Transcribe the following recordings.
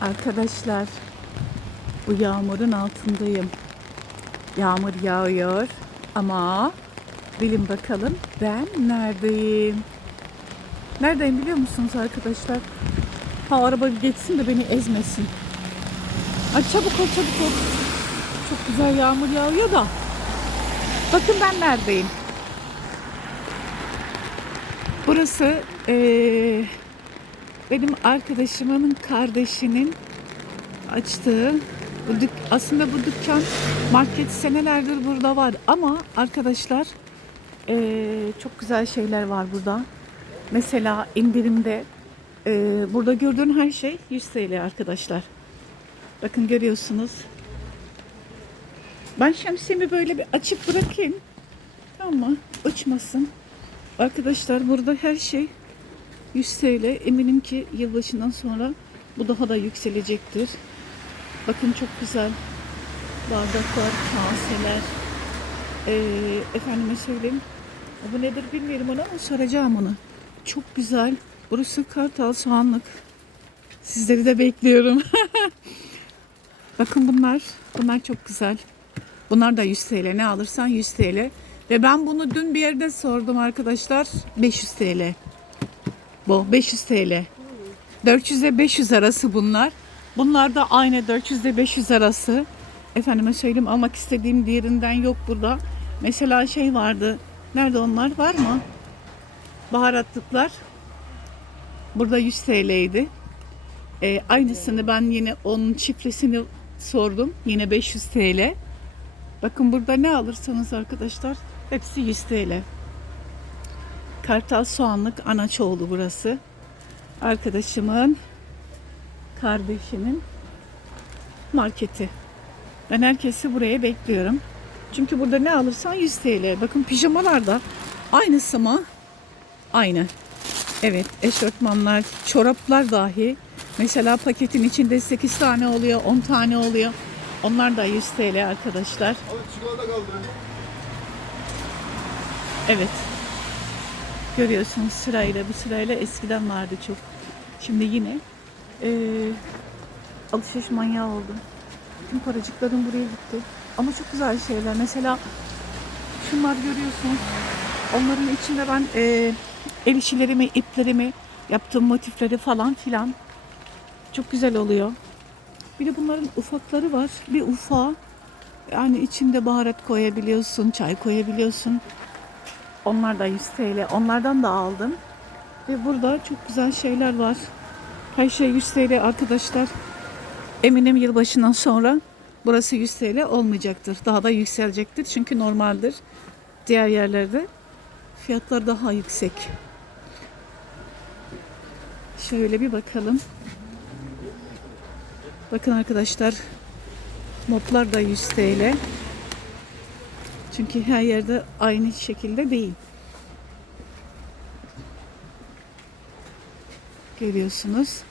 Arkadaşlar bu yağmurun altındayım. Yağmur yağıyor ama bilin bakalım ben neredeyim? Neredeyim biliyor musunuz arkadaşlar? Ha araba bir geçsin de beni ezmesin. Ay çabuk ol çabuk ol. Çok güzel yağmur yağıyor da. Bakın ben neredeyim? Burası eee, benim arkadaşımın kardeşinin açtığı bu dük aslında bu dükkan market senelerdir burada var ama arkadaşlar eee, çok güzel şeyler var burada. Mesela indirimde eee, burada gördüğün her şey 100 TL arkadaşlar. Bakın görüyorsunuz. Ben şemsiyemi böyle bir açık bırakayım. Tamam mı? Uçmasın. Arkadaşlar burada her şey 100 TL. Eminim ki yılbaşından sonra bu daha da yükselecektir. Bakın çok güzel bardaklar, kaseler. Ee, efendime söyleyeyim. Bu nedir bilmiyorum onu ama soracağım onu. Çok güzel. Burası Kartal Soğanlık. Sizleri de bekliyorum. Bakın bunlar. Bunlar çok güzel. Bunlar da 100 TL. Ne alırsan 100 TL. Ve ben bunu dün bir yerde sordum arkadaşlar. 500 TL. Bu 500 TL. 400 ile 500 arası bunlar. Bunlar da aynı 400 ile 500 arası. Efendime söyleyeyim almak istediğim diğerinden yok burada. Mesela şey vardı. Nerede onlar? Var mı? Baharatlıklar. Burada 100 TL'ydi. Ee, aynısını ben yine onun çiftlisini sordum. Yine 500 TL. Bakın burada ne alırsanız arkadaşlar hepsi 100 TL. Kartal Soğanlık Anaçoğlu burası. Arkadaşımın kardeşinin marketi. Ben herkesi buraya bekliyorum. Çünkü burada ne alırsan 100 TL. Bakın pijamalar da aynısı mı? Aynı. Evet, eşofmanlar, çoraplar dahi. Mesela paketin içinde 8 tane oluyor, 10 tane oluyor. Onlar da 100 TL arkadaşlar. Kaldı. Evet. Görüyorsunuz sırayla bu sırayla eskiden vardı çok. Şimdi yine eee alışveriş manyağı oldum. Tüm paracıklarım buraya gitti. Ama çok güzel şeyler. Mesela şunlar görüyorsunuz. Onların içinde ben eee el işlerimi, iplerimi, yaptığım motifleri falan filan çok güzel oluyor. Bir de bunların ufakları var. Bir ufağı yani içinde baharat koyabiliyorsun, çay koyabiliyorsun. Onlar da 100 TL. Onlardan da aldım. Ve burada çok güzel şeyler var. Her şey 100 TL arkadaşlar. Eminim yılbaşından sonra burası 100 TL olmayacaktır. Daha da yükselecektir. Çünkü normaldir. Diğer yerlerde fiyatlar daha yüksek. Şöyle bir bakalım. Bakın arkadaşlar Moplar da 100 TL. Çünkü her yerde aynı şekilde değil. Görüyorsunuz.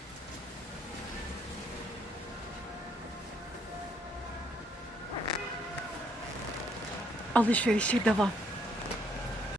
Alışverişe devam.